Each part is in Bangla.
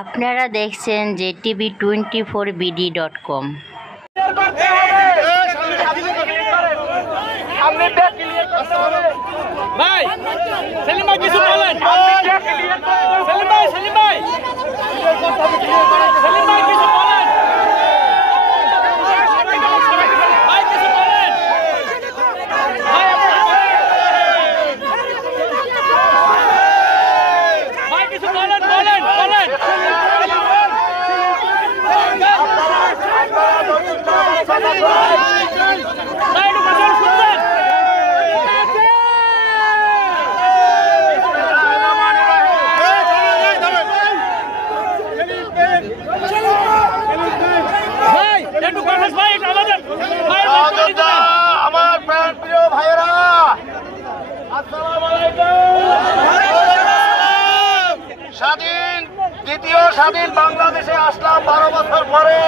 আপনারা দেখছেন jtv24bd.com। ভাই সেলিম ভাই কিছু বলেন। সেলিম ভাই সেলিম ভাই কিছু বলেন। ভাই কিছু বলেন। ভাই কিছু বলেন বলেন বলেন। আমার প্রাণ প্রিয় ভাইয়েরা, আসসালামু আলাইকুম। দ্বিতীয় স্বাধীন বাংলাদেশে আসলাম 12 বছর পরে।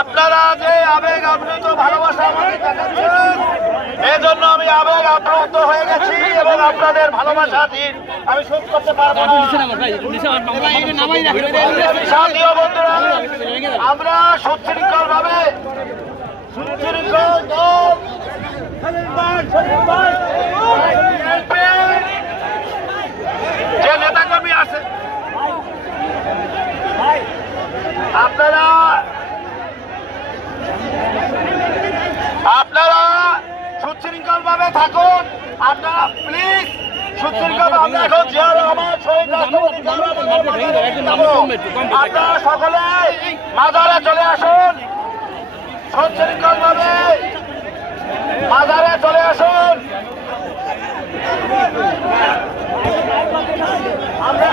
আপনারা যে আবেগ আপ্লুত ভালোবাসা আমাকে দেখাচ্ছেন, এজন্য আমি আবেগ আপ্লুত হয়ে গেছি এবং আপনাদের ভালোবাসা দিন আমি শোধ করতে পারবো না। সাথীয় বন্ধুরা, আমরা সুশৃঙ্খল ভাবে যে নেতাকর্মী আছে আপনারা সুশৃঙ্খল ভাবে থাকুন। আপনারা প্লিজ সুশৃঙ্খল ভাবে এখন আমার শহীদ আপনারা সকলে মাজারে চলে আসুন। সুশৃঙ্খল ভাবে মাজারে চলে আসুন। আমরা